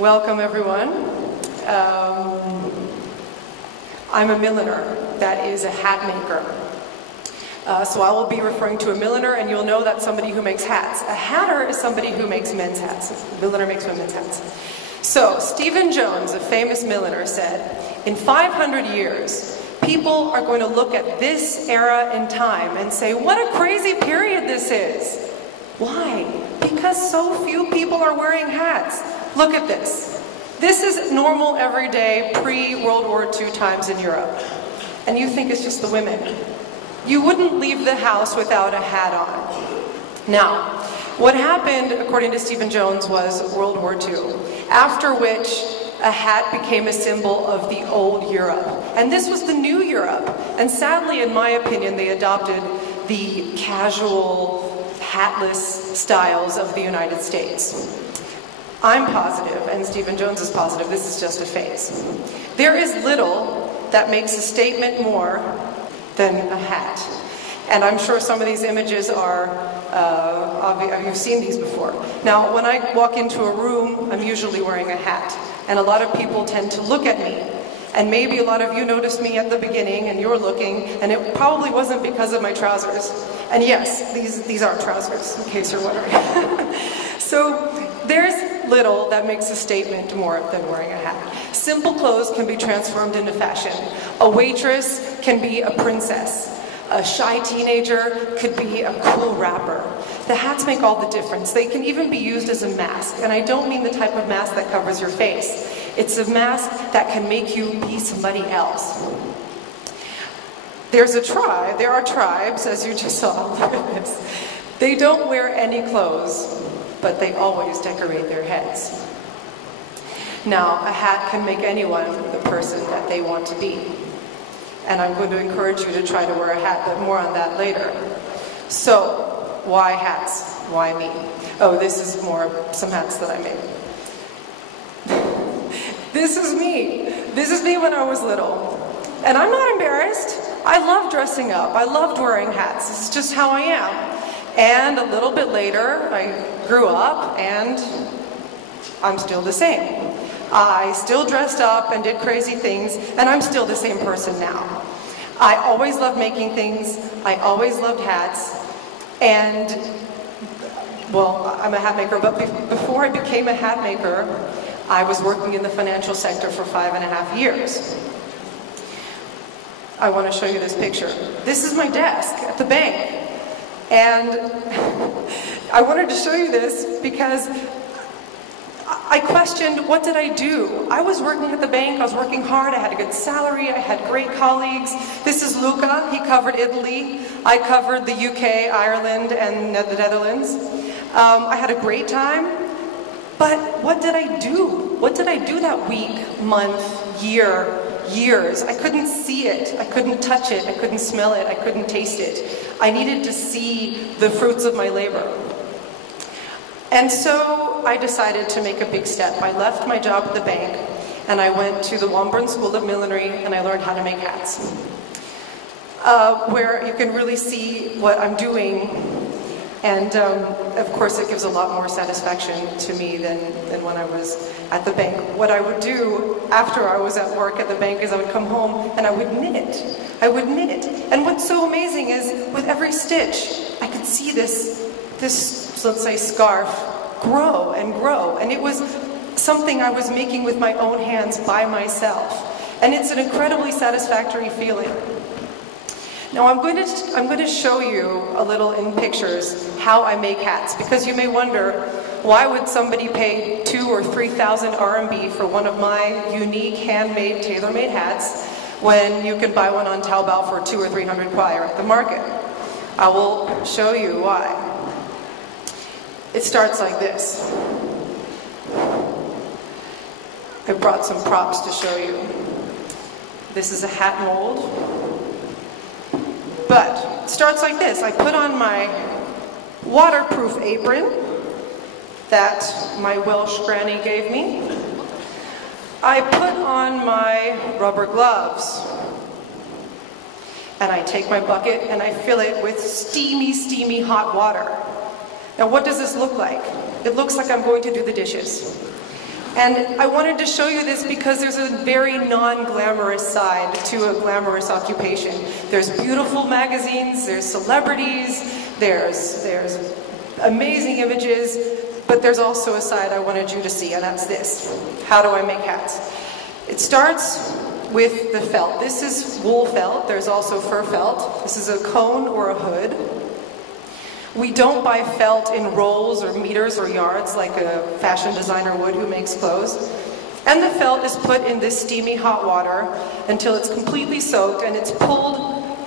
Welcome, everyone. I'm a milliner, that is a hat maker. So I will be referring to a milliner, and you'll know that's somebody who makes hats. A hatter is somebody who makes men's hats. A milliner makes women's hats. So Stephen Jones, a famous milliner, said, in 500 years, people are going to look at this era in time and say, what a crazy period this is. Why? Because so few people are wearing hats. Look at this. This is normal, everyday, pre-World War II times in Europe. And you think it's just the women. You wouldn't leave the house without a hat on. Now, what happened, according to Stephen Jones, was World War II, after which a hat became a symbol of the old Europe. And this was the new Europe. And sadly, in my opinion, they adopted the casual, hatless styles of the United States. I'm positive, and Stephen Jones is positive, this is just a phase. There is little that makes a statement more than a hat. And I'm sure some of these images are, you've seen these before. Now, when I walk into a room, I'm usually wearing a hat. And a lot of people tend to look at me. And maybe a lot of you noticed me at the beginning, and you're looking, and it probably wasn't because of my trousers. And yes, these are trousers, in case you're wondering. So there's little that makes a statement more than wearing a hat. Simple clothes can be transformed into fashion. A waitress can be a princess. A shy teenager could be a cool rapper. The hats make all the difference. They can even be used as a mask. And I don't mean the type of mask that covers your face. It's a mask that can make you be somebody else. There are tribes, as you just saw. Look at this. They don't wear any clothes, but they always decorate their heads. Now, a hat can make anyone the person that they want to be. And I'm going to encourage you to try to wear a hat, but more on that later. So, why hats? Why me? Oh, this is some hats that I made. This is me. This is me when I was little. And I'm not embarrassed. I love dressing up. I loved wearing hats. This is just how I am. And a little bit later, I grew up, and I'm still the same. I still dressed up and did crazy things, and I'm still the same person now. I always loved making things. I always loved hats. And, well, I'm a hat maker, but before I became a hat maker, I was working in the financial sector for 5.5 years. I want to show you this picture. This is my desk at the bank. And I wanted to show you this because I questioned, what did I do? I was working at the bank, I was working hard, I had a good salary, I had great colleagues. This is Luca, he covered Italy. I covered the UK, Ireland, and the Netherlands. I had a great time. But what did I do? What did I do that week, month, years? I couldn't see it, I couldn't touch it, I couldn't smell it, I couldn't taste it. I needed to see the fruits of my labor. And so I decided to make a big step. I left my job at the bank and I went to the Womburn School of Millinery and I learned how to make hats. Where you can really see what I'm doing. And of course it gives a lot more satisfaction to me than when I was at the bank. What I would do after I was at work at the bank is I would come home and I would knit it. I would knit it. And what's so amazing is with every stitch, I could see this, let's say, scarf grow and grow. And it was something I was making with my own hands by myself. And it's an incredibly satisfactory feeling. Now I'm going to show you a little in pictures how I make hats, because you may wonder, why would somebody pay 2,000 or 3,000 RMB for one of my unique handmade, tailor-made hats when you can buy one on Taobao for 200 or 300 kuai at the market? I will show you why. It starts like this. I brought some props to show you. This is a hat mold. But it starts like this. I put on my waterproof apron that my Welsh granny gave me. I put on my rubber gloves. And I take my bucket and I fill it with steamy, steamy hot water. Now what does this look like? It looks like I'm going to do the dishes. And I wanted to show you this because there's a very non-glamorous side to a glamorous occupation. There's beautiful magazines, there's celebrities, there's amazing images, but there's also a side I wanted you to see, and that's this. How do I make hats? It starts with the felt. This is wool felt. There's also fur felt. This is a cone or a hood. We don't buy felt in rolls or meters or yards like a fashion designer would who makes clothes. And the felt is put in this steamy hot water until it's completely soaked, and it's pulled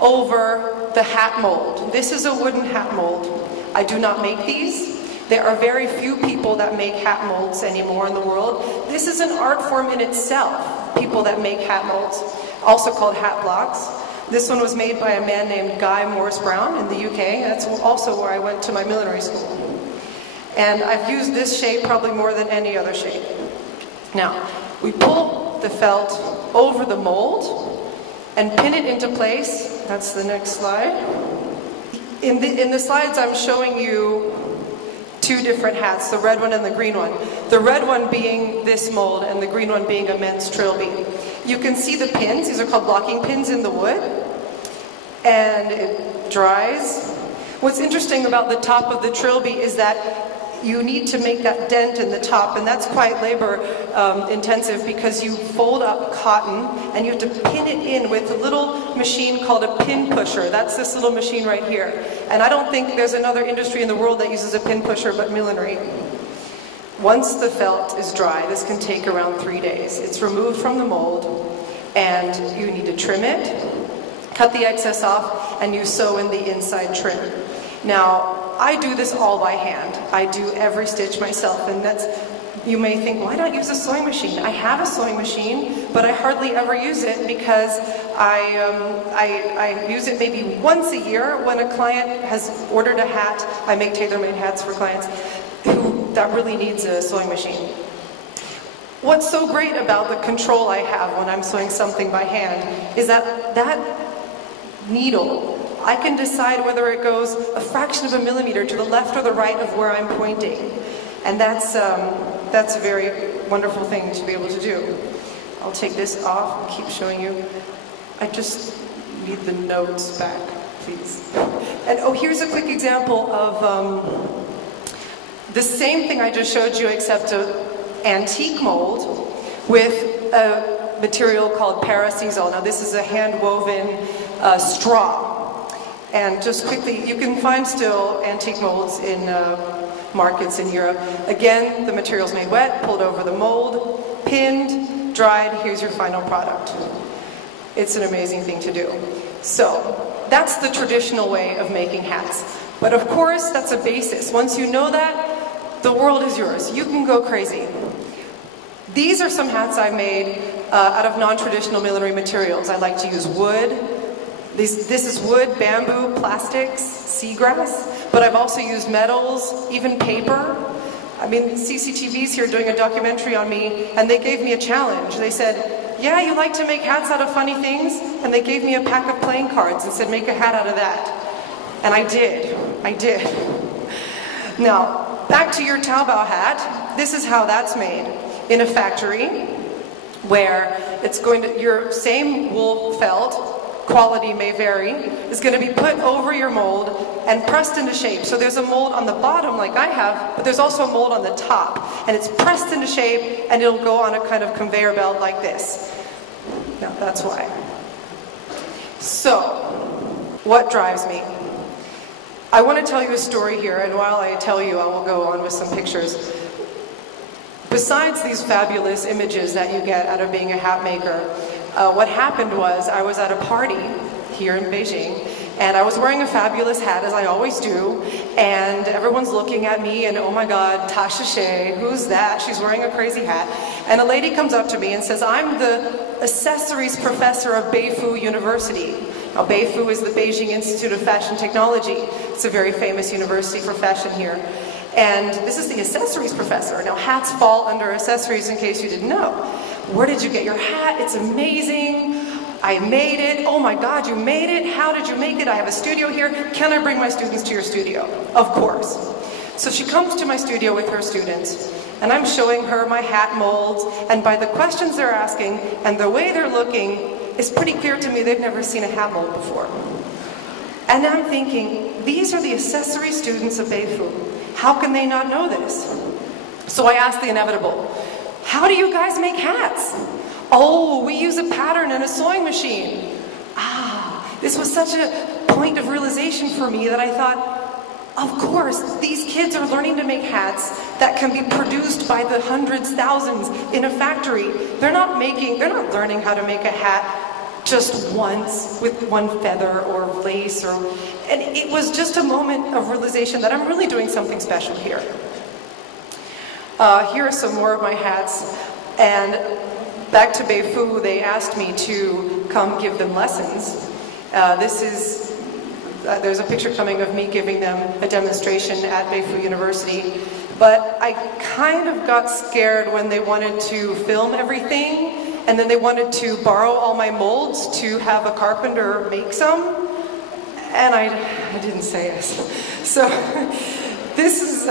over the hat mold. This is a wooden hat mold. I do not make these. There are very few people that make hat molds anymore in the world. This is an art form in itself, people that make hat molds, also called hat blocks. This one was made by a man named Guy Morris Brown in the UK. That's also where I went to my millinery school. And I've used this shape probably more than any other shape. Now, we pull the felt over the mold and pin it into place. That's the next slide. In the slides, I'm showing you two different hats, the red one and the green one. The red one being this mold and the green one being a men's trilby. You can see the pins, these are called blocking pins in the wood, and it dries. What's interesting about the top of the trilby is that you need to make that dent in the top, and that's quite labor intensive because you fold up cotton and you have to pin it in with a little machine called a pin pusher. That's this little machine right here. And I don't think there's another industry in the world that uses a pin pusher but millinery. Once the felt is dry, this can take around 3 days. It's removed from the mold, and you need to trim it, cut the excess off, and you sew in the inside trim. Now, I do this all by hand. I do every stitch myself, and you may think, why not use a sewing machine? I have a sewing machine, but I hardly ever use it because I use it maybe once a year when a client has ordered a hat. I make tailor-made hats for clients that really needs a sewing machine. What's so great about the control I have when I'm sewing something by hand is that needle, I can decide whether it goes a fraction of a millimeter to the left or the right of where I'm pointing. And that's a very wonderful thing to be able to do. I'll take this off and keep showing you. I just need the notes back, please. And oh, here's a quick example of the same thing I just showed you, except an antique mold with a material called parasisal. Now this is a hand-woven straw. And just quickly, you can find still antique molds in markets in Europe. Again, the material's made wet, pulled over the mold, pinned, dried, here's your final product. It's an amazing thing to do. So, that's the traditional way of making hats. But of course, that's a basis. Once you know that, the world is yours. You can go crazy. These are some hats I've made out of non-traditional millinery materials. I like to use wood. This is wood, bamboo, plastics, seagrass, but I've also used metals, even paper. I mean, CCTV's here doing a documentary on me, and they gave me a challenge. They said, yeah, you like to make hats out of funny things? And they gave me a pack of playing cards and said, make a hat out of that. And I did. Now, back to your Taobao hat. This is how that's made. In a factory, where it's going to, your same wool felt, quality may vary, is going to be put over your mold and pressed into shape. So there's a mold on the bottom like I have, but there's also a mold on the top. And it's pressed into shape, and it'll go on a kind of conveyor belt like this. Now that's why. So, what drives me? I want to tell you a story here, and while I tell you, I will go on with some pictures. Besides these fabulous images that you get out of being a hat maker, what happened was I was at a party here in Beijing, and I was wearing a fabulous hat, as I always do, and everyone's looking at me, and oh my God, Tasha Shea, who's that? She's wearing a crazy hat. And a lady comes up to me and says, I'm the accessories professor of Beifu University. Now, Beifu is the Beijing Institute of Fashion Technology. It's a very famous university for fashion here. And this is the accessories professor. Now, hats fall under accessories, in case you didn't know. Where did you get your hat? It's amazing. I made it. Oh my God, you made it? How did you make it? I have a studio here. Can I bring my students to your studio? Of course. So she comes to my studio with her students, and I'm showing her my hat molds, and by the questions they're asking and the way they're looking, it's pretty clear to me they've never seen a hat mold before. And I'm thinking, these are the accessory students of Beifu. How can they not know this? So I asked the inevitable, how do you guys make hats? Oh, we use a pattern and a sewing machine. This was such a point of realization for me that I thought, of course, these kids are learning to make hats that can be produced by the hundreds, thousands in a factory. They're not learning how to make a hat just once with one feather or lace, and it was just a moment of realization that I'm really doing something special here. Here are some more of my hats, and back to Beifu, they asked me to come give them lessons. There's a picture coming of me giving them a demonstration at Beifu University, but I kind of got scared when they wanted to film everything, and then they wanted to borrow all my molds to have a carpenter make some, and I didn't say yes. So this is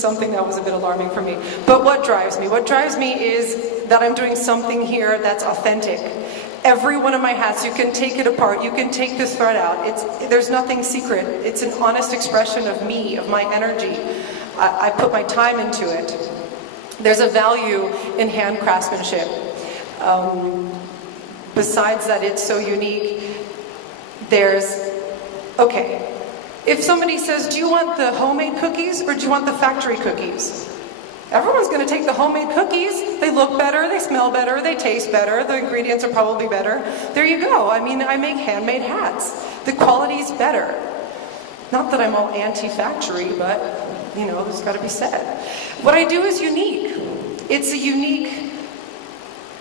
something that was a bit alarming for me. But what drives me? What drives me is that I'm doing something here that's authentic. Every one of my hats, you can take it apart, you can take this thread out. There's nothing secret. It's an honest expression of me, of my energy. I put my time into it. There's a value in hand craftsmanship. Besides that it's so unique, okay, if somebody says, do you want the homemade cookies or do you want the factory cookies? Everyone's going to take the homemade cookies. They look better, they smell better, they taste better, the ingredients are probably better. There you go. I mean, I make handmade hats. The quality's better. Not that I'm all anti-factory, but, you know, it's got to be said. What I do is unique. It's a unique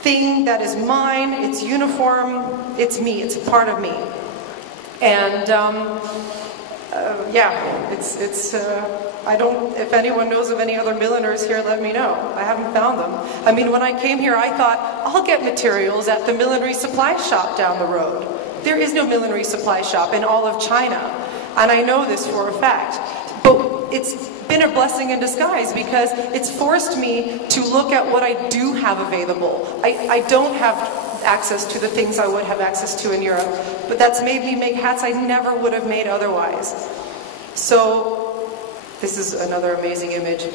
thing that is mine, it's uniform, it's me, it's a part of me. And, if anyone knows of any other milliners here, let me know. I haven't found them. I mean, when I came here, I thought, I'll get materials at the millinery supply shop down the road. There is no millinery supply shop in all of China, and I know this for a fact. But it's been a blessing in disguise because it's forced me to look at what I do have available. I don't have access to the things I would have access to in Europe, but that's made me make hats I never would have made otherwise. So this is another amazing image.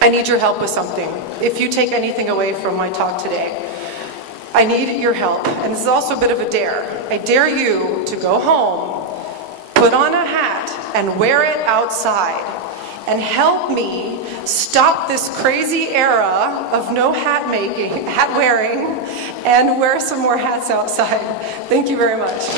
I need your help with something. If you take anything away from my talk today, I need your help. And this is also a bit of a dare. I dare you to go home, put on a hat, and wear it outside. And help me stop this crazy era of no hat making, hat wearing, and wear some more hats outside. Thank you very much.